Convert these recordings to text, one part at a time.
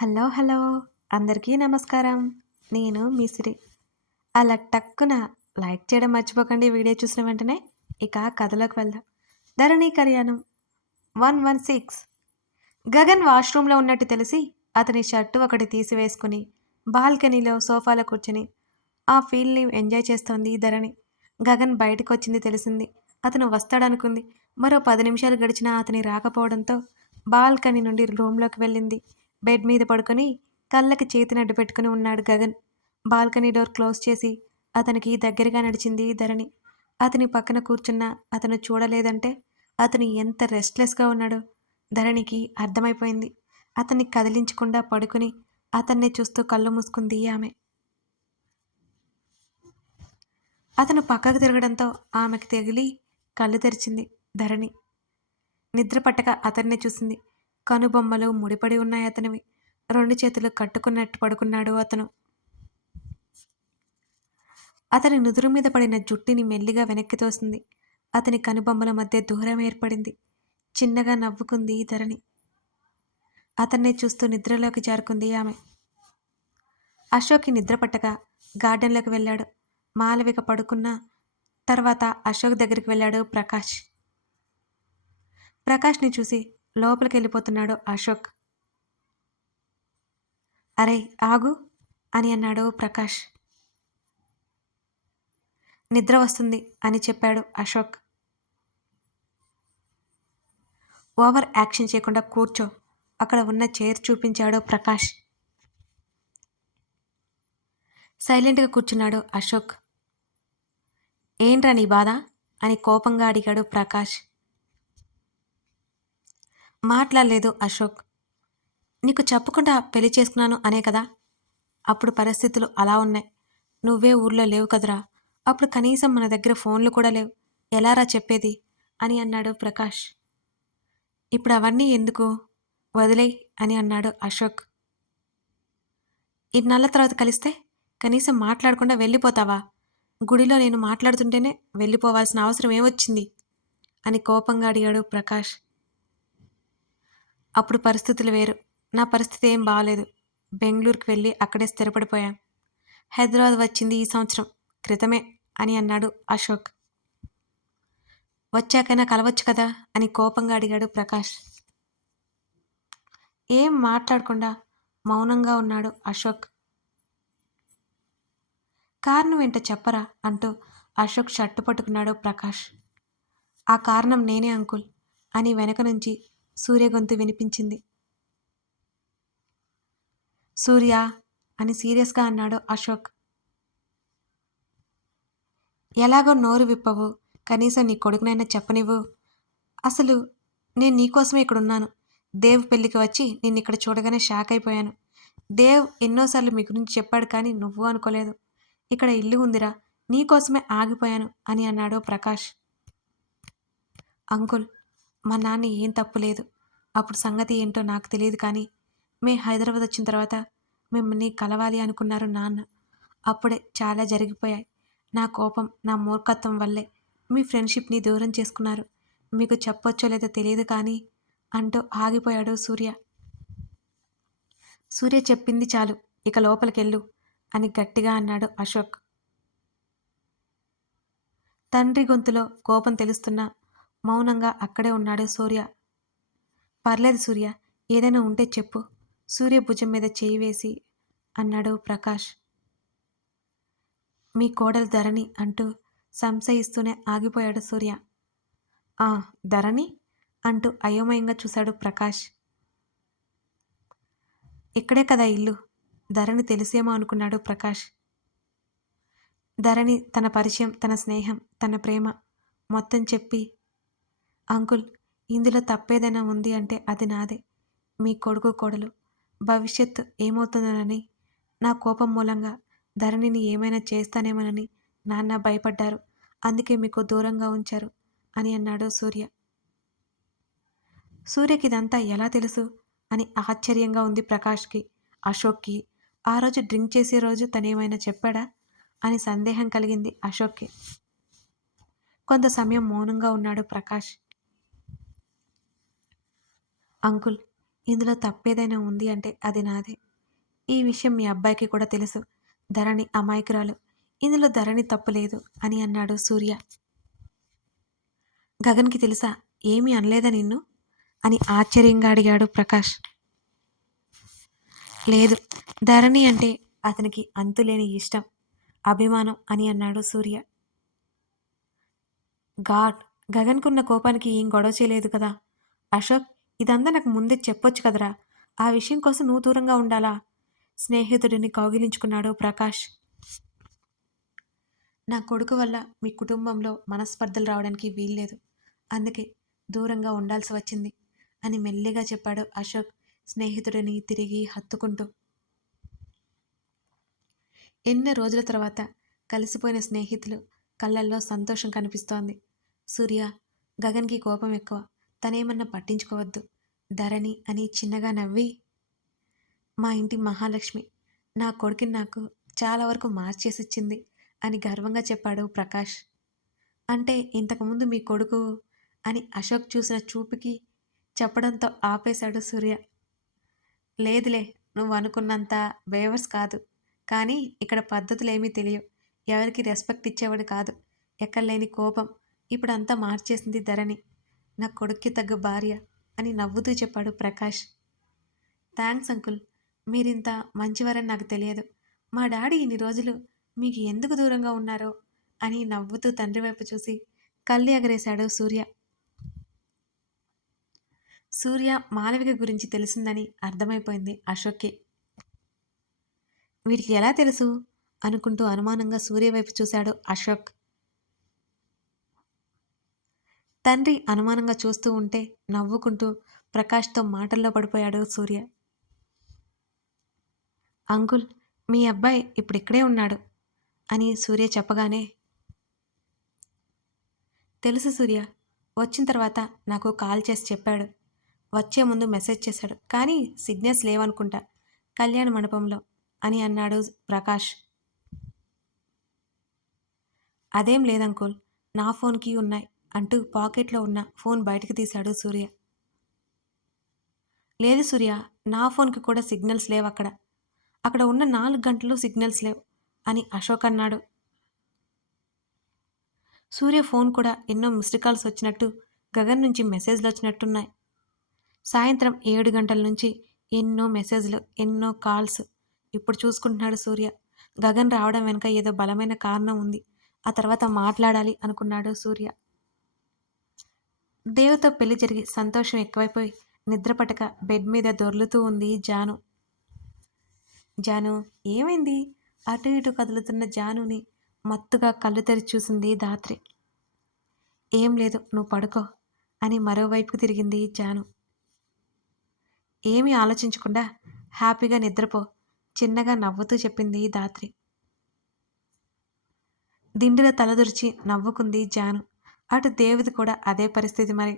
Hello hello. అందరికీ నమస్కారం. నేను మిసిరి అలా టక్కున లైక్ చేయడం మర్చిపోకండి. వీడియో చూసిన వెంటనే ఇక కథలోకి వెళ్దాం. Dharani Kalyanam one one six. Gagan వాష్రూమ్లో ఉన్నట్టు తెలిసి అతని షర్టు ఒకటి తీసివేసుకుని బాల్కనీలో సోఫాలో కూర్చొని ఆ ఫీల్ని ఎంజాయ్ చేస్తోంది ధరణి. గగన్ బయటకు వచ్చింది తెలిసింది. అతను వస్తాడనుకుంది. మరో పది నిమిషాలు గడిచినా అతని రాకపోవడంతో బాల్కనీ నుండి రూమ్లోకి వెళ్ళింది. బెడ్ మీద పడుకొని కళ్ళకి చేతిని అడ్డు పెట్టుకుని ఉన్నాడు గగన్. బాల్కనీ డోర్ క్లోజ్ చేసి అతనికి దగ్గరగా నడిచింది ధరణి. అతని పక్కన కూర్చున్న అతను చూడలేదంటే అతను ఎంత రెస్ట్లెస్గా ఉన్నాడో ధరణికి అర్థమైపోయింది. అతన్ని కదిలించకుండా పడుకుని అతన్నే చూస్తూ కళ్ళు మూసుకుంది ఆమె. అతను పక్కకు తిరగడంతో ఆమెకి తెగిలి కళ్ళు తెరిచింది ధరణి. నిద్ర పట్టక అతన్నే చూసింది. కనుబొమ్మలు ముడిపడి ఉన్నాయి అతనివి. రెండు చేతులు కట్టుకున్నట్టు పడుకున్నాడు అతను. అతని నుదురు మీద పడిన జుట్టిని మెల్లిగా వెనక్కి తోసింది. అతని కనుబొమ్మల మధ్య దూరం ఏర్పడింది. చిన్నగా నవ్వుకుంది ధరణి. అతన్నే చూస్తూ నిద్రలోకి జారుకుంది ఆమె. అశోక్కి నిద్ర పట్టగా గార్డెన్లోకి వెళ్ళాడు. మాలవిక పడుకున్న తర్వాత అశోక్ దగ్గరికి వెళ్ళాడు ప్రకాష్. ప్రకాష్ని చూసి లోపలికి వెళ్ళిపోతున్నాడు అశోక్. అరే ఆగు అని అన్నాడు ప్రకాష్. నిద్ర వస్తుంది అని చెప్పాడు అశోక్. ఓవర్ యాక్షన్ చేయకుండా కూర్చో. అక్కడ ఉన్న చైర్ చూపించాడు ప్రకాష్. సైలెంట్గా కూర్చున్నాడు అశోక్. ఏంట్రా నీ బాధ? అని కోపంగా అడిగాడు ప్రకాష్. మాట్లాడలేదు అశోక్. నీకు చెప్పకుండా పెళ్ళి చేసుకున్నాను అనే కదా? అప్పుడు పరిస్థితులు అలా ఉన్నాయి. నువ్వే ఊర్లో లేవు కదరా? అప్పుడు కనీసం మన దగ్గర ఫోన్లు కూడా లేవు. ఎలారా చెప్పేది? అని అన్నాడు ప్రకాష్. ఇప్పుడు అవన్నీ ఎందుకు? వదిలేయ్ అని అన్నాడు అశోక్. ఇన్నాళ్ళ తర్వాత కలిస్తే కనీసం మాట్లాడకుండా వెళ్ళిపోతావా? గుడిలో నేను మాట్లాడుతుంటేనే వెళ్ళిపోవాల్సిన అవసరం ఏమొచ్చింది? అని కోపంగా అడిగాడు ప్రకాష్. అప్పుడు పరిస్థితులు వేరు. నా పరిస్థితి ఏం బాగాలేదు బెంగళూరుకి వెళ్ళి అక్కడే స్థిరపడిపోయాం. హైదరాబాద్ వచ్చింది ఈ సంవత్సరం. క్రితమే అని అన్నాడు అశోక్. వచ్చాకైనా కలవచ్చు కదా? అని కోపంగా అడిగాడు ప్రకాష్. ఏం మాట్లాడకుండా మౌనంగా ఉన్నాడు అశోక్. కారణం ఏంటో చెప్పరా? అంటూ అశోక్ షర్టు పట్టుకున్నాడు ప్రకాష్. ఆ కారణం నేనే అంకుల్ అని వెనక నుంచి సూర్య గొంతు వినిపించింది. సూర్య అని సీరియస్గా అన్నాడు అశోక్. ఎలాగో నోరు విప్పవు కనీసం నీ కొడుకునైనా చెప్పనివ్వు. అసలు నేను నీకోసమే ఇక్కడ ఉన్నాను దేవ్ పెళ్ళికి వచ్చి నిన్ను ఇక్కడ చూడగానే షాక్ అయిపోయాను. దేవ్ ఎన్నోసార్లు మీ గురించి చెప్పాడు కానీ నువ్వు అనుకోలేదు. ఇక్కడ ఇల్లు ఉందిరా నీకోసమే ఆగిపోయాను అని అన్నాడు ప్రకాష్. అంకుల్ మా నాన్న ఏం తప్పు లేదు. అప్పుడు సంగతి ఏంటో నాకు తెలియదు కానీ మే హైదరాబాద్ వచ్చిన తర్వాత మిమ్మల్ని కలవాలి అనుకున్నారు నాన్న. అప్పుడే చాలా జరిగిపోయాయి. నా కోపం నా మూర్ఖత్వం వల్లే మీ ఫ్రెండ్షిప్ని దూరం చేసుకున్నారు. మీకు చెప్పొచ్చో లేదో తెలియదు కానీ అంటూ ఆగిపోయాడు సూర్య. సూర్య చెప్పింది చాలు ఇక లోపలికెళ్ళు అని గట్టిగా అన్నాడు అశోక్. తండ్రి గొంతులో కోపం తెలుస్తున్నా మౌనంగా అక్కడే ఉన్నాడు సూర్య. పర్లేదు సూర్య ఏదైనా ఉంటే చెప్పు. సూర్య భుజం మీద చేయి వేసి అన్నాడు ప్రకాష్. మీ కోడలు ధరణి అంటూ సంశయిస్తూనే ఆగిపోయాడు సూర్య. ఆ ధరణి? అంటూ అయోమయంగా చూశాడు ప్రకాష్. ఇక్కడే కదా ఇల్లు? ధరణి తెలిసేమో అనుకున్నాడు ప్రకాష్. ధరణి తన పరిచయం తన స్నేహం తన ప్రేమ మొత్తం చెప్పి అంకుల్ ఇందులో తప్పేదైనా ఉంది అంటే అది నాదే. మీ కొడుకు కొడలు. భవిష్యత్తు ఏమవుతుందోనని నా కోపం మూలంగా ధరణిని ఏమైనా చేస్తానేమోనని నాన్న భయపడ్డారు. అందుకే మీకు దూరంగా ఉంచారు అని అన్నాడు సూర్య. సూర్యకి ఇదంతా ఎలా తెలుసు? అని ఆశ్చర్యంగా ఉంది ప్రకాష్కి అశోక్కి. ఆ రోజు డ్రింక్ చేసే రోజు తనేమైనా చెప్పాడా? అని సందేహం కలిగింది అశోక్కి. కొంత సమయం మౌనంగా ఉన్నాడు ప్రకాష్. అంకుల్ ఇందులో తప్పేదైనా ఉంది అంటే అది నాదే. ఈ విషయం మీ అబ్బాయికి కూడా తెలుసు. ధరణి అమాయకురాలు. ఇందులో ధరణి తప్పు లేదు అని అన్నాడు సూర్య. గగన్కి తెలుసా? ఏమీ అనలేదా నిన్ను? అని ఆశ్చర్యంగా అడిగాడు ప్రకాష్. లేదు ధరణి అంటే అతనికి అంతులేని ఇష్టం అభిమానం అని అన్నాడు సూర్య. గాడ్ గగన్కున్న కోపానికి ఏం గొడవ చేయలేదు కదా? అశోక్ ఇదంతా నాకు ముందే చెప్పొచ్చు కదరా. ఆ విషయం కోసం నువ్వు దూరంగా ఉండాలా? స్నేహితుడిని కౌగిలించుకున్నాడు ప్రకాష్. నా కొడుకు వల్ల మీ కుటుంబంలో మనస్పర్ధలు రావడానికి వీల్లేదు. అందుకే దూరంగా ఉండాల్సి వచ్చింది అని మెల్లిగా చెప్పాడు అశోక్ స్నేహితుడిని తిరిగి హత్తుకుంటూ. ఎన్నో రోజుల తర్వాత కలిసిపోయిన స్నేహితులు కళ్ళల్లో సంతోషం కనిపిస్తోంది. సూర్య గగన్కి కోపం ఎక్కువ. తనేమన్నా పట్టించుకోవద్దు. ధరణి అని చిన్నగా నవ్వి మా ఇంటి మహాలక్ష్మి నా కొడుకుని నాకు చాలా వరకు మార్చేసిచ్చింది అని గర్వంగా చెప్పాడు ప్రకాష్. అంటే ఇంతకుముందు మీ కొడుకు అని అశోక్ చూసిన చూపుకి చెప్పడంతో ఆపేశాడు సూర్య. లేదులే నువ్వు అనుకున్నంత బేవర్స్ కాదు కానీ ఇక్కడ పద్ధతులు ఏమీ తెలియవు. ఎవరికి రెస్పెక్ట్ ఇచ్చేవాడు కాదు ఎక్కడలేని కోపం. ఇప్పుడు అంతా మార్చేసింది ధరణి. నా కొడుక్కి తగ్గ భార్య అని నవ్వుతూ చెప్పాడు ప్రకాష్. థ్యాంక్స్ అంకుల్ మీరింత మంచివారని నాకు తెలియదు. మా డాడీ ఇన్ని రోజులు మీకు ఎందుకు దూరంగా ఉన్నారో అని నవ్వుతూ తండ్రి వైపు చూసి కళ్ళు ఎగరేశాడు సూర్య. సూర్య మాలవిక గురించి తెలిసిందని అర్థమైపోయింది అశోక్కి. వీడికి ఎలా తెలుసు అనుకుంటూ అనుమానంగా సూర్య వైపు చూశాడు అశోక్. తండ్రి అనుమానంగా చూస్తూ ఉంటే నవ్వుకుంటూ ప్రకాష్తో మాటల్లో పడిపోయాడు సూర్య. అంకుల్ మీ అబ్బాయి ఇప్పుడు ఇక్కడే ఉన్నాడు అని సూర్య చెప్పగానే తెలుసు సూర్య వచ్చిన తర్వాత నాకు కాల్ చేసి చెప్పాడు. వచ్చే ముందు మెసేజ్ చేశాడు. కానీ సిగ్నల్స్ లేవనుకుంటా కళ్యాణ మండపంలో అని అన్నాడు ప్రకాష్. అదేం లేదంకుల్ నా ఫోన్కి ఉన్నాయి. అంటూ పాకెట్లో ఉన్న ఫోన్ బయటకు తీశాడు సూర్య. లేదు సూర్య నా ఫోన్కి కూడా సిగ్నల్స్ లేవు అక్కడ. అక్కడ ఉన్న నాలుగు గంటలు సిగ్నల్స్ లేవు అని అశోక్ అన్నాడు. సూర్య ఫోన్ కూడా ఎన్నో మిస్డ్ కాల్స్ వచ్చినట్టు గగన్ నుంచి మెసేజ్లు వచ్చినట్టున్నాయి. సాయంత్రం ఏడు గంటల నుంచి ఎన్నో మెసేజ్లు ఎన్నో కాల్స్ ఇప్పుడు చూసుకుంటున్నాడు సూర్య. గగన్ రావడం వెనుక ఏదో బలమైన కారణం ఉంది. ఆ తర్వాత మాట్లాడాలి అనుకున్నాడు సూర్య. దేవతో పెళ్ళి జరిగి సంతోషం ఎక్కువైపోయి నిద్రపట్టక బెడ్ మీద దొర్లుతూ ఉంది జాను. జాను ఏమైంది? అటు ఇటు కదులుతున్న జానుని మత్తుగా కళ్ళు తెరిచి చూసింది ధాత్రి. ఏం లేదు నువ్వు పడుకో అని మరోవైపుకు తిరిగింది జాను. ఏమీ ఆలోచించకుండా హ్యాపీగా నిద్రపో చిన్నగా నవ్వుతూ చెప్పింది ధాత్రి. దిండులో తలదుర్చి నవ్వుకుంది జాను. అటు దేవుది కూడా అదే పరిస్థితి మరి.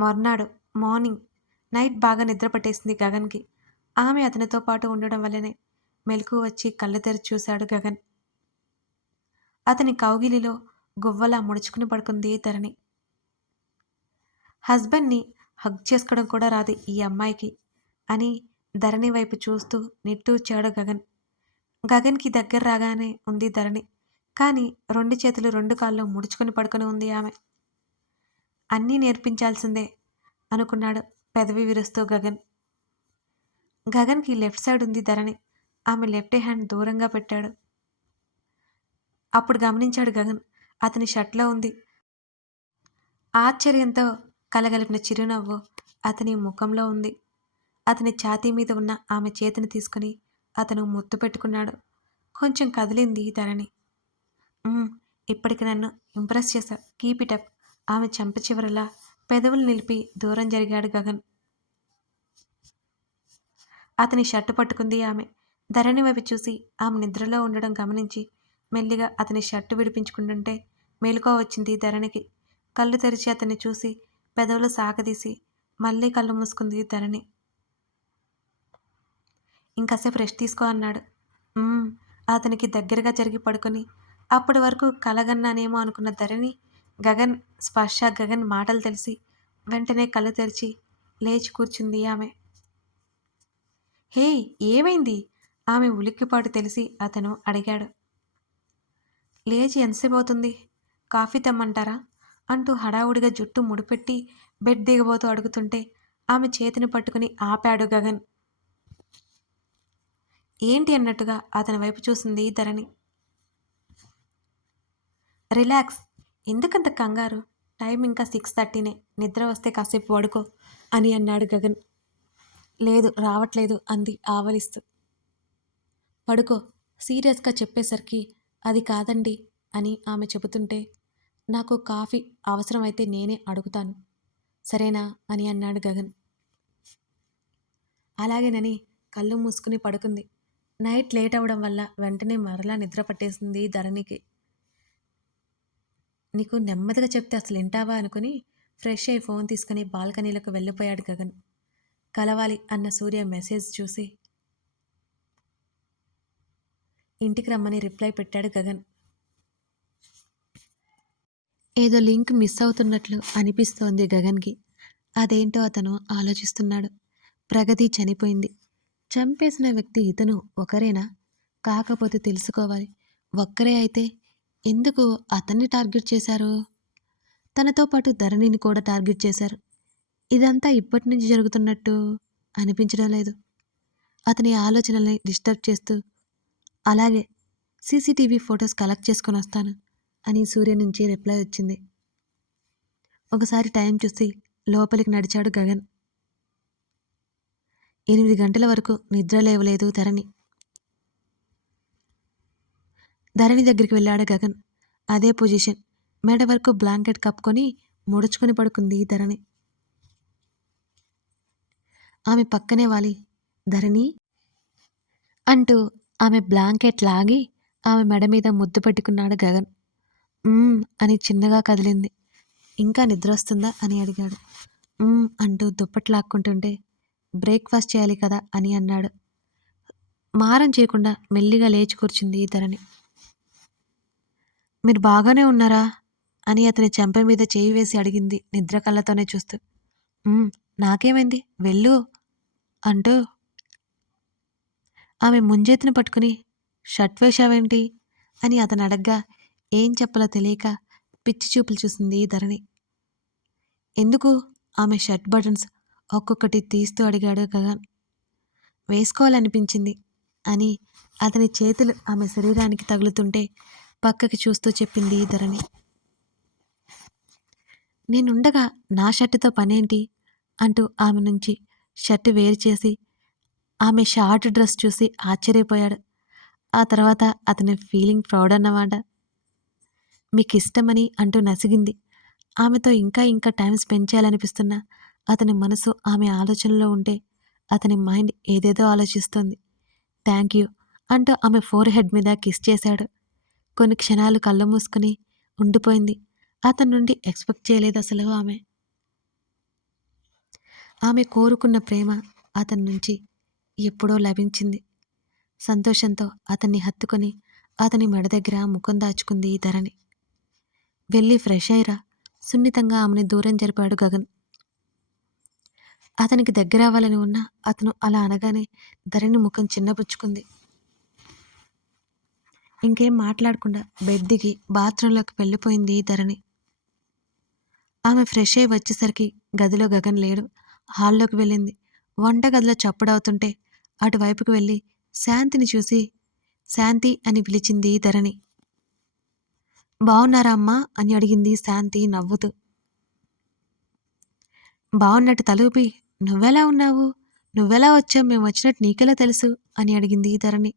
మర్నాడు మార్నింగ్ నైట్ బాగా నిద్ర పట్టేసింది గగన్కి. ఆమె అతనితో పాటు ఉండడం వల్లనే మెలకు వచ్చి కళ్ళు తెరిచి చూశాడు గగన్. అతని కౌగిలిలో గువ్వలా ముడుచుకుని పడుకుంది ధరణి. హస్బెండ్ని హగ్ చేసుకోవడం కూడా రాదు ఈ అమ్మాయికి అని ధరణి వైపు చూస్తూ నిట్టూర్చాడు గగన్. గగన్కి దగ్గర రాగానే ఉంది ధరణి. కానీ రెండు చేతులు రెండు కాళ్ళు ముడుచుకుని పడుకొని ఉంది ఆమె. అన్నీ నేర్పించాల్సిందే అనుకున్నాడు పెదవి విరుస్తూ గగన్. గగన్కి లెఫ్ట్ సైడ్ ఉంది ధరణి. ఆమె లెఫ్ట్ హ్యాండ్ దూరంగా పెట్టాడు. అప్పుడు గమనించాడు గగన్ అతని షర్ట్లో ఉంది. ఆశ్చర్యంతో కలగలిపిన చిరునవ్వు అతని ముఖంలో ఉంది. అతని ఛాతీ మీద ఉన్న ఆమె చేతిని తీసుకుని అతను ముత్తు పెట్టుకున్నాడు. కొంచెం కదిలింది ధరణి. ఇప్పటికి నన్ను ఇంప్రెస్ చేశావు. Keep it up. ఆమె చెంప చివరలా పెదవులు నిలిపి దూరం జరిగాడు గగన్. అతని షర్టు పట్టుకుంది ఆమె. ధరణి వైపు చూసి ఆమె నిద్రలో ఉండడం గమనించి మెల్లిగా అతని షర్టు విడిపించుకుంటుంటే మెలుకో వచ్చింది ధరణికి. కళ్ళు తెరిచి అతన్ని చూసి పెదవులు సాగదీసి మళ్ళీ కళ్ళు మూసుకుంది ధరణి. ఇంకాసేపు రెస్ట్ తీసుకో అన్నాడు. అతనికి దగ్గరగా జరిగి పడుకొని అప్పటి వరకు కలగన్నానేమో అనుకున్న ధరణి గగన్ స్పర్శ గగన్ మాటలు తెలిసి వెంటనే కళ్ళు తెరిచి లేచి కూర్చుంది ఆమె. హే ఏమైంది? ఆమె ఉలిక్కిపాటు తెలిసి అతను అడిగాడు. లేచి ఎంతసేపు అవుతుంది? కాఫీ తెమ్మంటారా? అంటూ హడావుడిగా జుట్టు ముడిపెట్టి బెడ్ దిగబోతూ అడుగుతుంటే ఆమె చేతిని పట్టుకుని ఆపాడు గగన్. ఏంటి అన్నట్టుగా అతని వైపు చూసింది ధరణి. రిలాక్స్. ఎందుకంత కంగారు? టైం ఇంకా సిక్స్ థర్టీనే. నిద్ర వస్తే కాసేపు పడుకో అని అన్నాడు గగన్. లేదు రావట్లేదు అంది ఆవలిస్తూ. పడుకో సీరియస్గా చెప్పేసరికి అది కాదండి అని ఆమె చెబుతుంటే నాకు కాఫీ అవసరమైతే నేనే అడుగుతాను. సరేనా అని అన్నాడు గగన్. అలాగేనని కళ్ళు మూసుకుని పడుకుంది. నైట్ లేట్ అవ్వడం వల్ల వెంటనే మరలా నిద్ర పట్టేసింది ధరణికి. నీకు నెమ్మదిగా చెప్తే అసలు వింటావా అనుకుని ఫ్రెష్ అయి ఫోన్ తీసుకుని బాల్కనీలకు వెళ్ళిపోయాడు గగన్. కలవాలి అన్న సూర్య మెసేజ్ చూసి ఇంటికి రమ్మని రిప్లై పెట్టాడు గగన్. ఏదో లింక్ మిస్ అవుతున్నట్లు అనిపిస్తోంది గగన్కి. అదేంటో అతను ఆలోచిస్తున్నాడు. ప్రగతి చనిపోయింది. చంపేసిన వ్యక్తి ఇతను ఒకరేనా? కాకపోతే తెలుసుకోవాలి. ఒక్కరే అయితే ఎందుకు అతన్ని టార్గెట్ చేశారు? తనతో పాటు ధరణిని కూడా టార్గెట్ చేశారు. ఇదంతా ఇప్పటి నుంచి జరుగుతున్నట్టు అనిపించడం లేదు. అతని ఆలోచనల్ని డిస్టర్బ్ చేస్తూ అలాగే సీసీటీవీ ఫొటోస్ కలెక్ట్ చేసుకొని వస్తాను అని సూర్య నుంచి రిప్లై వచ్చింది. ఒకసారి టైం చూసి లోపలికి నడిచాడు గగన్. ఎనిమిది గంటల వరకు నిద్ర లేవలేదు ధరణి. ధరణి దగ్గరికి వెళ్ళాడు గగన్. అదే పొజిషన్. మెడ వరకు బ్లాంకెట్ కప్పుకొని ముడుచుకొని పడుకుంది ధరణి. ఆమె పక్కనే వాలి. ధరణి? అంటూ ఆమె బ్లాంకెట్ లాగి ఆమె మెడ మీద ముద్దు పెట్టుకున్నాడు గగన్. అని చిన్నగా కదిలింది. ఇంకా నిద్ర వస్తుందా అని అడిగాడు. అంటూ దుప్పటి లాక్కుంటుంటే బ్రేక్ఫాస్ట్ చేయాలి కదా అని అన్నాడు. మారం చేయకుండా మెల్లిగా లేచి కూర్చుంది ధరణి. మీరు బాగానే ఉన్నారా? అని అతని చెంప మీద చేయి వేసి అడిగింది నిద్ర కళ్ళతోనే చూస్తూ. నాకేమైంది? వెళ్ళు అంటూ ఆమె ముంజేతిని పట్టుకుని షర్ట్ వేశావేంటి? అని అతను అడగ్గా ఏం చెప్పాలో తెలియక పిచ్చి చూపులు చూసింది ధరణి. ఎందుకు? ఆమె షర్ట్ బటన్స్ ఒక్కొక్కటి తీస్తూ అడిగాడు గగన్. వేసుకోవాలనిపించింది అని అతని చేతులు ఆమె శరీరానికి తగులుతుంటే పక్కకి చూస్తూ చెప్పింది ధరణి. నేనుండగా నా షర్టుతో పనేంటి? అంటూ ఆమె నుంచి షర్టు వేరు చేసి ఆమె షార్ట్ డ్రెస్ చూసి ఆశ్చర్యపోయాడు. ఆ తర్వాత అతని ఫీలింగ్ ప్రౌడ్ అన్నమాట. మీకు ఇష్టమని అంటూ నసిగింది. ఆమెతో ఇంకా ఇంకా టైం స్పెండ్ చేయాలనిపిస్తున్నా అతని మనసు ఆమె ఆలోచనలో ఉంటే అతని మైండ్ ఏదేదో ఆలోచిస్తుంది. థ్యాంక్ యూ అంటూ ఆమె ఫోర్ హెడ్ మీద కిస్ చేశాడు. కొన్ని క్షణాలు కళ్ళు మూసుకుని ఉండిపోయింది. అతని నుండి ఎక్స్పెక్ట్ చేయలేదు అసలు ఆమె. ఆమె కోరుకున్న ప్రేమ అతని నుంచి ఎప్పుడో లభించింది. సంతోషంతో అతన్ని హత్తుకొని అతని మెడ దగ్గర ముఖం దాచుకుంది ధరణి. వెళ్ళి ఫ్రెష్ అయ్యరా. సున్నితంగా ఆమెని దూరం జరిపాడు గగన్. అతనికి దగ్గర అవ్వాలని ఉన్నా అతను అలా అనగానే ధరణి ముఖం చిన్నపుచ్చుకుంది ఇంకేం మాట్లాడకుండా బెడ్ దిగి బాత్రూంలోకి వెళ్ళిపోయింది ధరణి. ఆమె ఫ్రెష్ అయి వచ్చేసరికి గదిలో గగన్ లేడు. హాల్లోకి వెళ్ళింది. వంట గదిలో చప్పుడవుతుంటే అటువైపుకు వెళ్ళి శాంతిని చూసి శాంతి అని పిలిచింది ధరణి. బాగున్నారా అమ్మా? అని అడిగింది శాంతి నవ్వుతూ. బాగున్నట్టు తలూపి నువ్వెలా ఉన్నావు? నువ్వెలా వచ్చావు? మేము వచ్చినట్టు నీకెలా తెలుసు? అని అడిగింది ధరణి.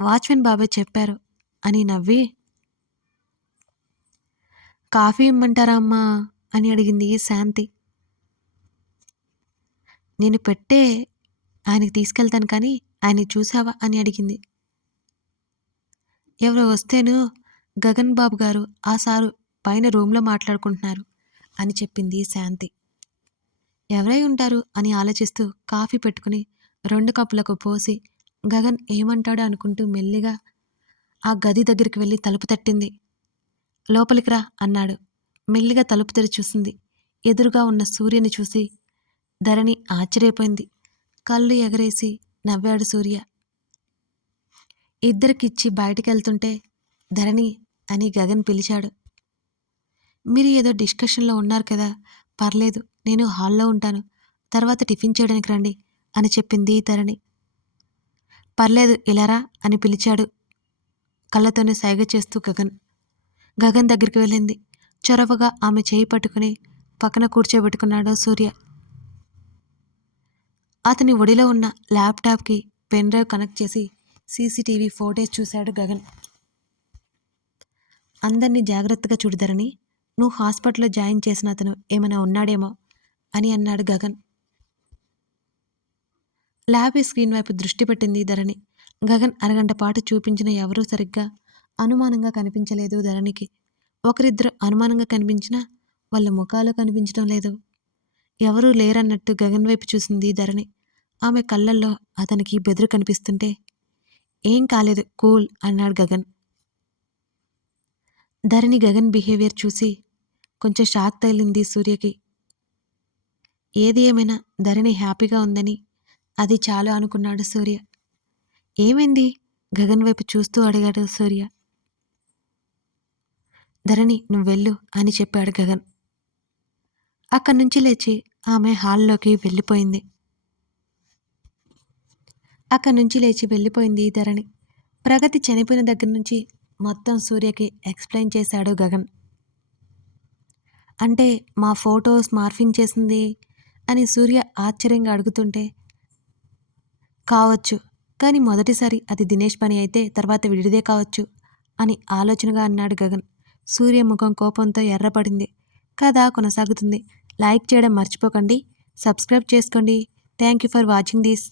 వాచ్మెన్ బాబాయ్ చెప్పారు అని నవ్వి కాఫీ ఇమ్మంటారా అమ్మా? అని అడిగింది శాంతి. నేను పెట్టే ఆయనకి తీసుకెళ్తాను కానీ ఆయన చూసావా? అని అడిగింది. ఎవరో వస్తేను గగన్ బాబు గారు ఆ సారు పైన రూమ్లో మాట్లాడుకుంటున్నారు అని చెప్పింది శాంతి. ఎవరై ఉంటారు? అని ఆలోచిస్తూ కాఫీ పెట్టుకుని రెండు కప్పులకు పోసి గగన్ ఏమంటాడో అనుకుంటూ మెల్లిగా ఆ గది దగ్గరికి వెళ్ళి తలుపు తట్టింది. లోపలికి రా అన్నాడు. మెల్లిగా తలుపు తెరి చూసింది. ఎదురుగా ఉన్న సూర్యని చూసి ధరణి ఆశ్చర్యపోయింది. కళ్ళు ఎగరేసి నవ్వాడు సూర్య. ఇద్దరికిచ్చి బయటికెళ్తుంటే ధరణి అని గగన్ పిలిచాడు. మీరు ఏదో డిస్కషన్లో ఉన్నారు కదా. పర్లేదు నేను హాల్లో ఉంటాను. తర్వాత టిఫిన్ చేయడానికి రండి అని చెప్పింది ధరణి. పర్లేదు ఇలారా అని పిలిచాడు. కళ్ళతోనే సైగ చేస్తూ గగన్. గగన్ దగ్గరికి వెళ్ళింది. చొరవగా ఆమె చేయి పట్టుకుని పక్కన కూర్చోబెట్టుకున్నాడు సూర్య. అతని ఒడిలో ఉన్న ల్యాప్టాప్కి పెన్ డ్రైవ్ కనెక్ట్ చేసి సీసీటీవీ ఫోటేజ్ చూశాడు గగన్. అందరినీ జాగ్రత్తగా చూడదరని నువ్వు హాస్పిటల్లో జాయిన్ చేసిన అతను ఏమైనా ఉన్నాడేమో అని అన్నాడు గగన్. ల్యాబ్ స్క్రీన్ వైపు దృష్టి పెట్టింది ధరణి. గగన్ అరగంట పాటు చూపించిన ఎవరూ సరిగ్గా అనుమానంగా కనిపించలేదు ధరణికి. ఒకరిద్దరు అనుమానంగా కనిపించినా వాళ్ళ ముఖాలు కనిపించడం లేదు. ఎవరూ లేరన్నట్టు గగన్ వైపు చూసింది ధరణి. ఆమె కళ్ళల్లో అతనికి బెదురు కనిపిస్తుంటే ఏం కాలేదు కూల్ అన్నాడు గగన్. ధరణి గగన్ బిహేవియర్ చూసి కొంచెం షాక్ తగిలింది సూర్యకి. ఏది ఏమైనా ధరణి హ్యాపీగా ఉందని అది చాలు అనుకున్నాడు సూర్య. ఏమైంది? గగన్ వైపు చూస్తూ అడిగాడు సూర్య. ధరణి నువ్వు వెళ్ళు అని చెప్పాడు గగన్. అక్కడి నుంచి లేచి ఆమె హాల్లోకి వెళ్ళిపోయింది. అక్కడి నుంచి లేచి వెళ్ళిపోయింది ధరణి. ప్రగతి చనిపోయిన దగ్గర నుంచి మొత్తం సూర్యకి ఎక్స్ప్లెయిన్ చేశాడు గగన్. అంటే మా ఫోటోస్ మార్ఫింగ్ చేసింది అని సూర్య ఆశ్చర్యంగా అడుగుతుంటే కావచ్చు. కానీ మొదటిసారి అది దినేష్ పని అయితే తర్వాత విడిదే కావచ్చు అని ఆలోచనగా అన్నాడు గగన్. సూర్య ముఖం కోపంతో ఎర్రపడింది. కథ కొనసాగుతుంది. లైక్ చేయడం మర్చిపోకండి. సబ్స్క్రైబ్ చేసుకోండి. Thank you for watching this.